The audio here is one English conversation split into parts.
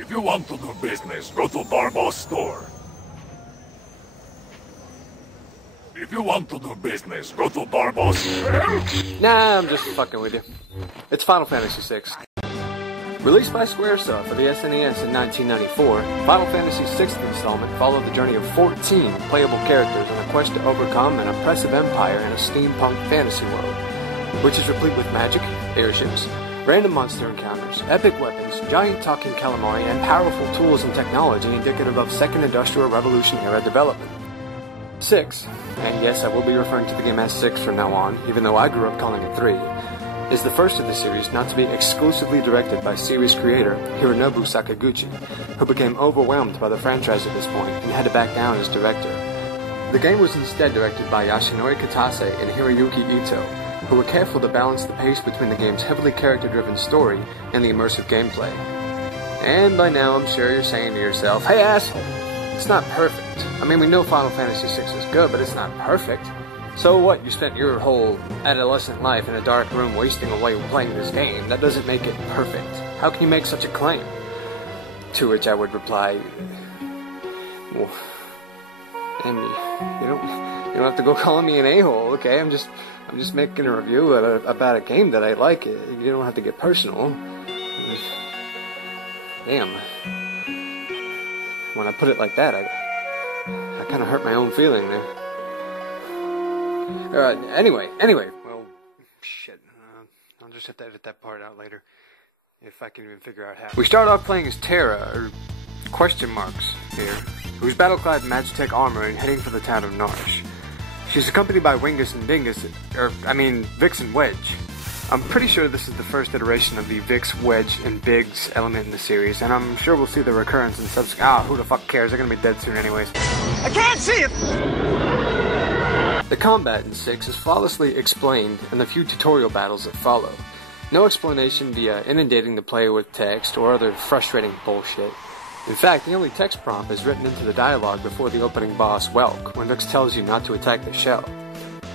If you want to do business, go to Darbo's store. If you want to do business, go to Darbo's store. Nah, I'm just fucking with you. It's Final Fantasy VI. Released by Squaresoft for the SNES in 1994, Final Fantasy VI installment followed the journey of 14 playable characters on a quest to overcome an oppressive empire in a steampunk fantasy world, which is replete with magic, airships, random monster encounters, epic weapons, giant talking calamari, and powerful tools and technology indicative of Second Industrial Revolution era development. 6, and yes, I will be referring to the game as 6 from now on, even though I grew up calling it 3, is the first of the series not to be exclusively directed by series creator Hironobu Sakaguchi, who became overwhelmed by the franchise at this point and had to back down as director. The game was instead directed by Yoshinori Kitase and Hiroyuki Ito, who were careful to balance the pace between the game's heavily character-driven story and the immersive gameplay. And by now I'm sure you're saying to yourself, hey asshole, it's not perfect. I mean, we know Final Fantasy VI is good, but it's not perfect. So what, you spent your whole adolescent life in a dark room wasting away playing this game. That doesn't make it perfect. How can you make such a claim? To which I would reply, well, and you don't have to go calling me an a-hole, okay? I'm just making a review about a game that I like. You don't have to get personal. Damn. When I put it like that, I kind of hurt my own feeling there. Anyway, well, shit. I'll just have to edit that part out later, if I can even figure out how. We start off playing as Terra, or question marks here, who's battle-clad Magitech armor and heading for the town of Narshe. She's accompanied by Wingus and Dingus, Vix and Wedge. I'm pretty sure this is the first iteration of the Vix, Wedge, and Biggs element in the series, and I'm sure we'll see the recurrence in subsequent. Who the fuck cares? They're gonna be dead soon anyways. I can't see it! The combat in 6 is flawlessly explained in the few tutorial battles that follow. No explanation via inundating the player with text or other frustrating bullshit. In fact, the only text prompt is written into the dialogue before the opening boss, Welk, when Vix tells you not to attack the shell.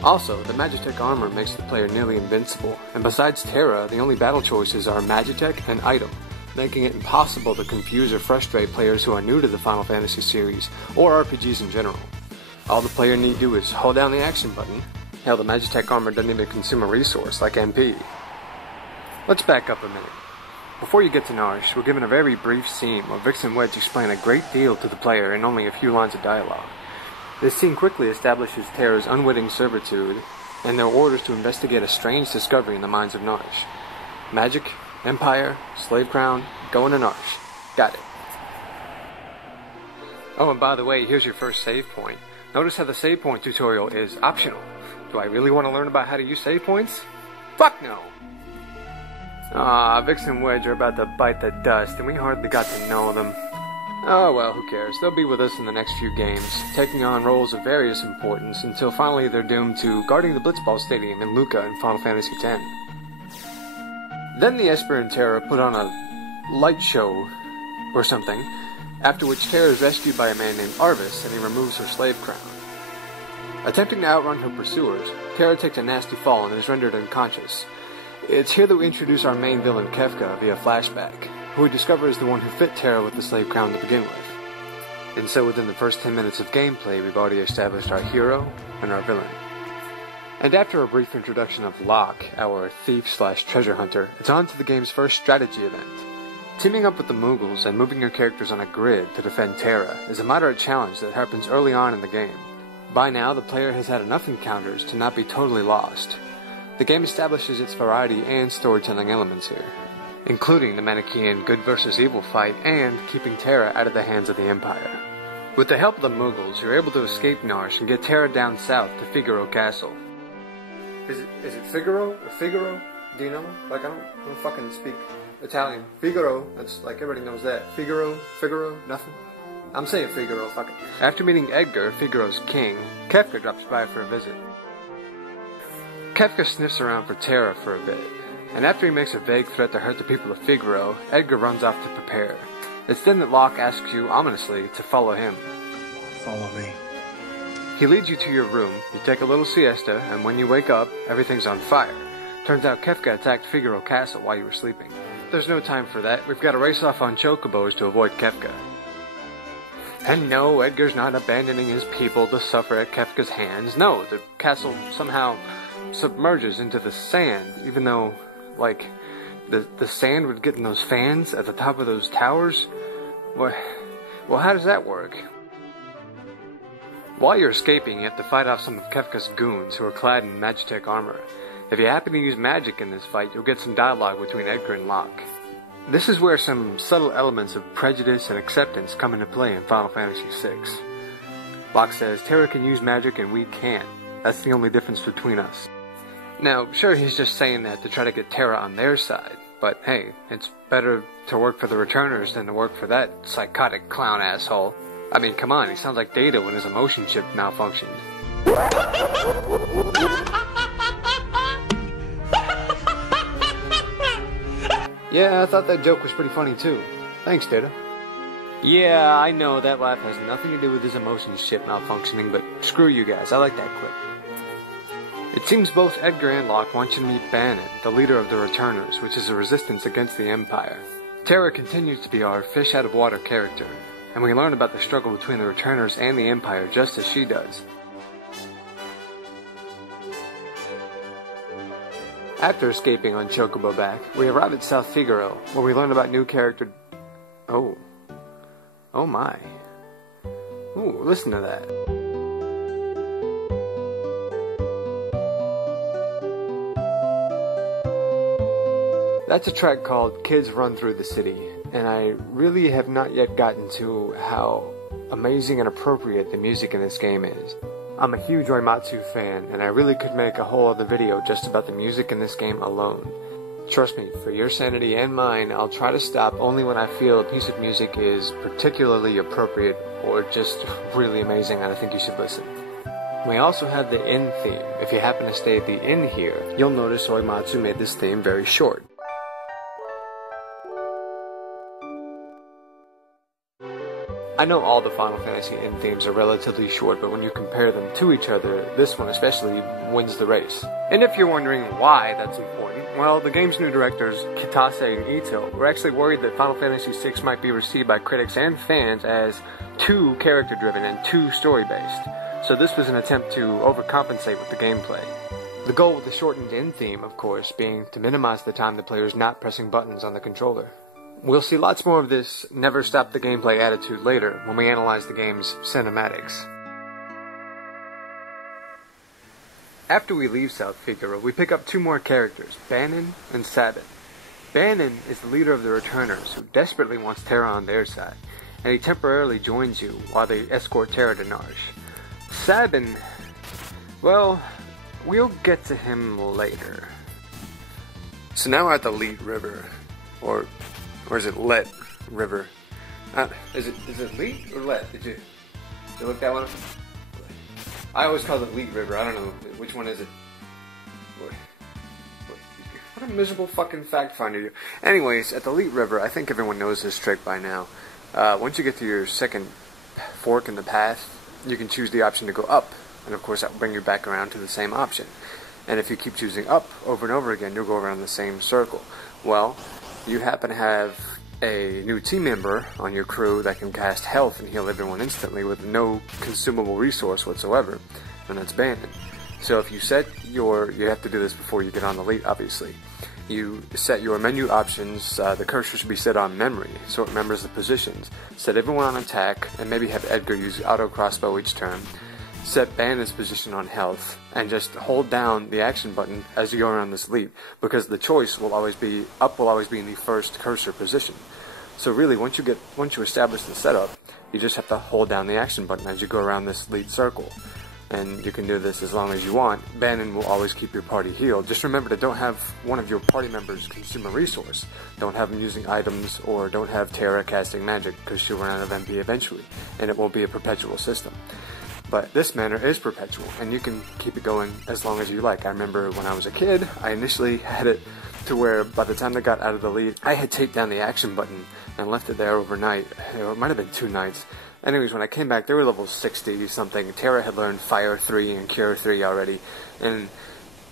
Also, the Magitech armor makes the player nearly invincible, and besides Terra, the only battle choices are Magitech and Item, making it impossible to confuse or frustrate players who are new to the Final Fantasy series, or RPGs in general. All the player need do is hold down the action button. Hell, the Magitech armor doesn't even consume a resource like MP. Let's back up a minute. Before you get to Narshe, we're given a very brief scene where Vix and Wedge explain a great deal to the player in only a few lines of dialogue. This scene quickly establishes Terra's unwitting servitude and their orders to investigate a strange discovery in the mines of Narshe. Magic, Empire, Slave Crown, going to Narshe. Got it. Oh, and by the way, here's your first save point. Notice how the save point tutorial is optional. Do I really want to learn about how to use save points? Fuck no! Vix and Wedge are about to bite the dust, and we hardly got to know them. Oh well, who cares? They'll be with us in the next few games, taking on roles of various importance until finally they're doomed to guarding the Blitzball Stadium in Lucca in Final Fantasy X. Then the Esper and Terra put on a light show or something, after which Terra is rescued by a man named Arvis and he removes her slave crown. Attempting to outrun her pursuers, Terra takes a nasty fall and is rendered unconscious. It's here that we introduce our main villain Kefka via flashback, who we discover is the one who fit Terra with the slave crown to begin with. And so within the first 10 minutes of gameplay, we've already established our hero and our villain. And after a brief introduction of Locke, our thief/treasure hunter, it's on to the game's first strategy event. Teaming up with the Moogles and moving your characters on a grid to defend Terra is a moderate challenge that happens early on in the game. By now, the player has had enough encounters to not be totally lost. The game establishes its variety and storytelling elements here, including the Manichaean good versus evil fight and keeping Terra out of the hands of the Empire. With the help of the Moogles, you're able to escape Narshe and get Terra down south to Figaro Castle. Is it Figaro or Figaro? Do you know? I don't fucking speak Italian. Figaro, that's like everybody knows that. Figaro, nothing. I'm saying Figaro, fuck it. After meeting Edgar, Figaro's king, Kefka drops by for a visit. Kefka sniffs around for Terra for a bit, and after he makes a vague threat to hurt the people of Figaro, Edgar runs off to prepare. It's then that Locke asks you, ominously, to follow him. Follow me. He leads you to your room, you take a little siesta, and when you wake up, everything's on fire. Turns out Kefka attacked Figaro Castle while you were sleeping. there's no time for that. We've got to race off on chocobos to avoid Kefka. And no, Edgar's not abandoning his people to suffer at Kefka's hands. No, the castle somehow submerges into the sand, even though, like, the sand would get in those fans at the top of those towers. Well, how does that work? While you're escaping, you have to fight off some of Kefka's goons who are clad in Magitech armor. If you happen to use magic in this fight, you'll get some dialogue between Edgar and Locke. This is where some subtle elements of prejudice and acceptance come into play in Final Fantasy VI. Locke says, Terra can use magic and we can't. That's the only difference between us. Now, sure, he's just saying that to try to get Terra on their side, but hey, it's better to work for the returners than to work for that psychotic clown asshole. I mean, come on, he sounds like Data when his emotion chip malfunctioned. Yeah, I thought that joke was pretty funny too. Thanks, Data. Yeah, I know that laugh has nothing to do with his emotion chip malfunctioning, but screw you guys, I like that clip. It seems both Edgar and Locke want you to meet Banon, the leader of the Returners, which is a resistance against the Empire. Terra continues to be our fish-out-of-water character, and we learn about the struggle between the Returners and the Empire just as she does. After escaping on Chocobo back, we arrive at South Figaro, where we learn about new character... Oh my. Ooh, listen to that. That's a track called Kids Run Through the City, and I really have not yet gotten to how amazing and appropriate the music in this game is. I'm a huge Uematsu fan, and I really could make a whole other video just about the music in this game alone. Trust me, for your sanity and mine, I'll try to stop only when I feel a piece of music is particularly appropriate or just really amazing and I think you should listen. We also have the inn theme. If you happen to stay at the inn here, you'll notice Uematsu made this theme very short. I know all the Final Fantasy inn themes are relatively short, but when you compare them to each other, this one especially wins the race. And if you're wondering why that's important, well, the game's new directors, Kitase and Ito, were actually worried that Final Fantasy VI might be received by critics and fans as too character-driven and too story-based. So this was an attempt to overcompensate with the gameplay. The goal with the shortened inn theme, of course, being to minimize the time the player is not pressing buttons on the controller. We'll see lots more of this never stop the gameplay attitude later when we analyze the game's cinematics. After we leave South Figaro, we pick up two more characters, Banon and Sabin. Banon is the leader of the Returners, who desperately wants Terra on their side, and he temporarily joins you while they escort Terra to Narshe. Sabin, well, we'll get to him later. So now we're at the Leet River, or is it Let River? Is it Leet or Let? Did you look that one up? I always call it Leet River. I don't know which one is it. What a miserable fucking fact finder you. Anyways, at the Leet River, I think everyone knows this trick by now. Once you get to your second fork in the path, you can choose the option to go up, and of course that will bring you back around to the same option. And if you keep choosing up over and over again, you'll go around the same circle. Well, you happen to have a new team member on your crew that can cast health and heal everyone instantly with no consumable resource whatsoever, and that's Banon. So if you set you have to do this before you get on the Leet, obviously. You set your menu options, the cursor should be set on memory, so it remembers the positions. Set everyone on attack, and maybe have Edgar use auto crossbow each turn. Set Banon's position on health, and just hold down the action button as you go around this Leet, because the choice will always be, up will always be in the first cursor position. So really, once you establish the setup, you just have to hold down the action button as you go around this Leet circle. And you can do this as long as you want. Banon will always keep your party healed. Just remember to don't have one of your party members consume a resource. Don't have them using items, or don't have Terra casting magic, because she'll run out of MP eventually, and it won't be a perpetual system. But this manner is perpetual, and you can keep it going as long as you like. I remember when I was a kid, I initially had it to where by the time they got out of the Leet, I had taped down the action button and left it there overnight. It might have been 2 nights. Anyways, when I came back, they were level 60 something. Terra had learned Fire 3 and Cure 3 already. And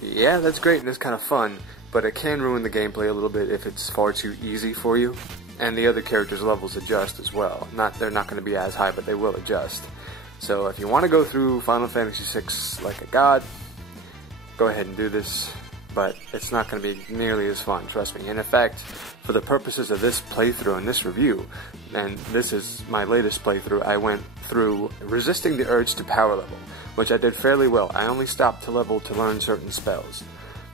yeah, that's great and it's kind of fun. but it can ruin the gameplay a little bit if it's far too easy for you. And the other characters' levels adjust as well. They're not going to be as high, but they will adjust. So if you want to go through Final Fantasy VI like a god, go ahead and do this. But it's not going to be nearly as fun, trust me. And in fact, for the purposes of this playthrough and this review, and this is my latest playthrough, I went through resisting the urge to power level, which I did fairly well. I only stopped to level to learn certain spells.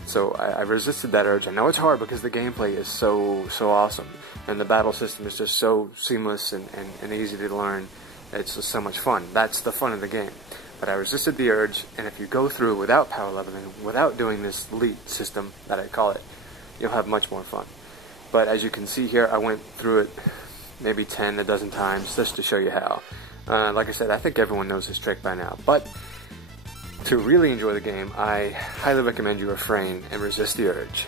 So I resisted that urge. I know it's hard because the gameplay is so awesome, and the battle system is just so seamless and easy to learn. It's just so much fun. That's the fun of the game. But I resisted the urge, and if you go through without power leveling, without doing this elite system that I call it, you'll have much more fun. But as you can see here, I went through it maybe a dozen times just to show you how. Like I said, I think everyone knows this trick by now. But to really enjoy the game, I highly recommend you refrain and resist the urge.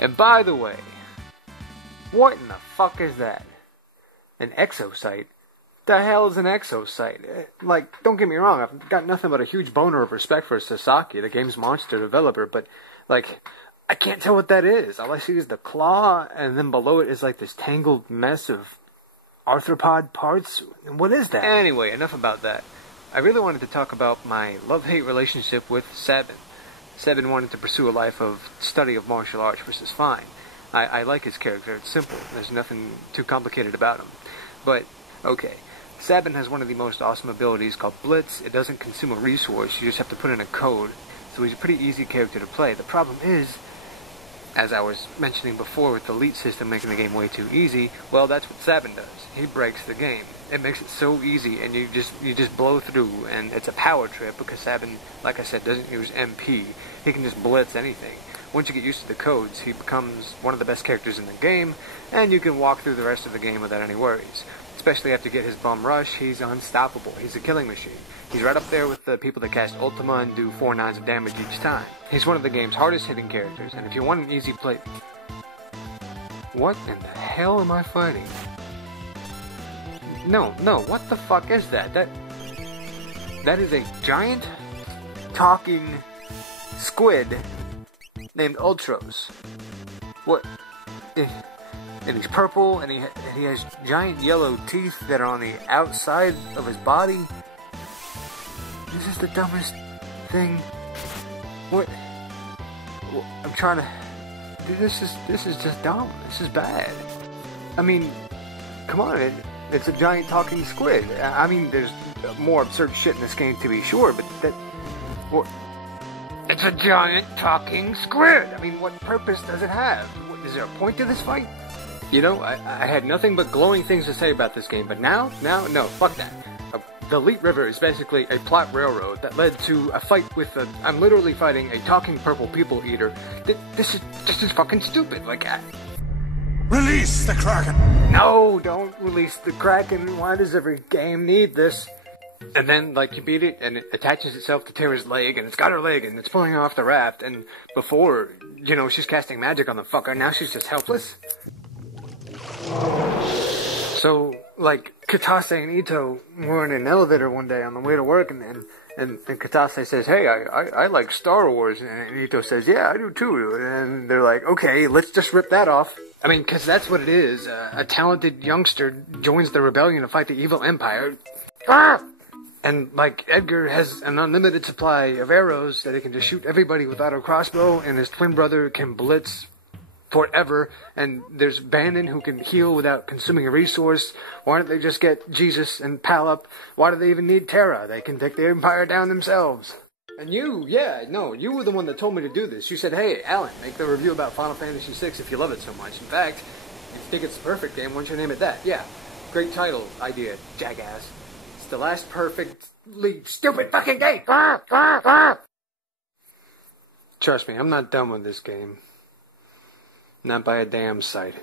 And by the way, what in the fuck is that? An exocyte? The hell is an exocyte? Like, don't get me wrong, I've got nothing but a huge boner of respect for Sasaki, the game's monster developer, but, like, I can't tell what that is. All I see is the claw, and then below it is like this tangled mess of arthropod parts. What is that? Anyway, enough about that. I really wanted to talk about my love-hate relationship with Sabin. Sabin wanted to pursue a life of study of martial arts, which is fine. I like his character. It's simple. There's nothing too complicated about him. But, okay. Sabin has one of the most awesome abilities called Blitz. It doesn't consume a resource. You just have to put in a code. So he's a pretty easy character to play. The problem is, as I was mentioning before with the elite system making the game way too easy, well, that's what Sabin does. He breaks the game. It makes it so easy, and you just blow through, and it's a power trip because Sabin, like I said, doesn't use MP. He can just blitz anything. Once you get used to the codes, he becomes one of the best characters in the game, and you can walk through the rest of the game without any worries. Especially after you get his bum rush, he's unstoppable. He's a killing machine. He's right up there with the people that cast Ultima and do 4 nines of damage each time. He's one of the game's hardest hitting characters, and if you want an easy play... What in the hell am I fighting? No, what the fuck is that? That is a giant talking squid named Ultros. What? And he's purple, and he has giant yellow teeth that are on the outside of his body. This is the dumbest thing. What? I'm trying to... Dude, this is just dumb. This is bad. I mean, come on, it's a giant talking squid. I mean, there's more absurd shit in this game to be sure, but that... What? It's a giant talking squid! I mean, what purpose does it have? Is there a point to this fight? You know, I had nothing but glowing things to say about this game, but now, no, fuck that. The Elite River is basically a plot railroad that led to a fight with I'm literally fighting a talking purple people eater. This is fucking stupid, like... Release the Kraken! No, don't release the Kraken. Why does every game need this? And then, like, you beat it, and it attaches itself to Terra's leg, and it's got her leg, and it's pulling her off the raft, and before, you know, she's casting magic on the fucker, now she's just helpless. So, like, Katase and Ito were in an elevator one day on the way to work, and Katase says, hey, I like Star Wars, and Ito says, yeah, I do too, and they're like, okay, let's just rip that off. I mean, because that's what it is. A talented youngster joins the rebellion to fight the evil empire. Ah! And, like, Edgar has an unlimited supply of arrows that he can just shoot everybody without a crossbow, and his twin brother can blitz forever, and there's Bandon who can heal without consuming a resource. Why don't they just get Jesus and Palop? Why do they even need Terra? They can take the Empire down themselves. And you were the one that told me to do this. You said, hey, Alan, make the review about Final Fantasy VI if you love it so much. In fact, if you think it's the perfect game, why don't you name it that? Yeah, great title idea, jackass. It's the last perfectly stupid fucking game! Trust me, I'm not done with this game. Not by a damn sight.